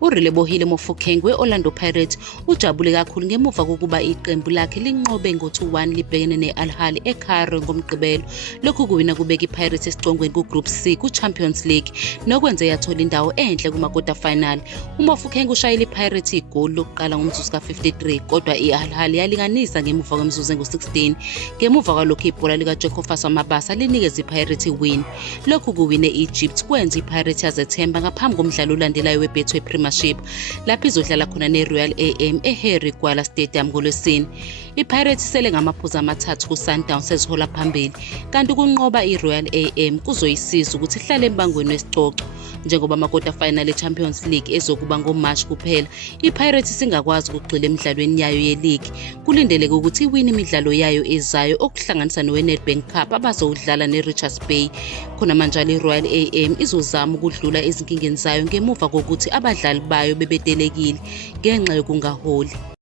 uRelebohile Mofokeng we-Orlando Pirates ujabule kakhulu ngemuva kokuba iqembu lakhe linqobe ngo-2-1 libhekene ne-Al Ahly eCairo ngomgqibelo. Lokhu kuwina kubeka iPirates esiqongweni kuGroup C ku-Champions League nokwenze yathola indawo enhle kuma-quarter final. uMofokeng ushayile iPirates igoli lokuqala ngomzuzu ka-53 kodwa i-Al Ahly yalinganisa ngemuva kwemizuzu engu-16 ngemuva kwalokhu ibhola likaJacobus Mabasa linikeza iPirates iwin. Lokhu kuwine e-Egypt kwenza iPirates yazethemba ngaphambi komdlalo olandelayo weBetway Premiership lapho izodlala khona neRoyal AM eHarry Gwala Stadium ngoLwesine. iPirates sele ngamaphuzu amathathu kuSundowns ezihola phambili kanti ukunqoba iRoyal AM kuzoyisiza ukuthi ihlale embangweni wesicoco. Njengoba ama-quarter final eChampions League ezokuba ngoMarch kuphela, iPirates singakwazi ukugxila emidlalweni yayo ye-league. Kulindeleke ukuthi iwine imidlalo yayo ezayo okuhlanganisa nowe-Nedbank Cup abazowudlala neRichards Bay. Khona manje iRoyal AM izozama ukudlula ezinkingeni zayo ngemuva kokuthi abadlali bayo bebetelekile ngenxa yokungaholi.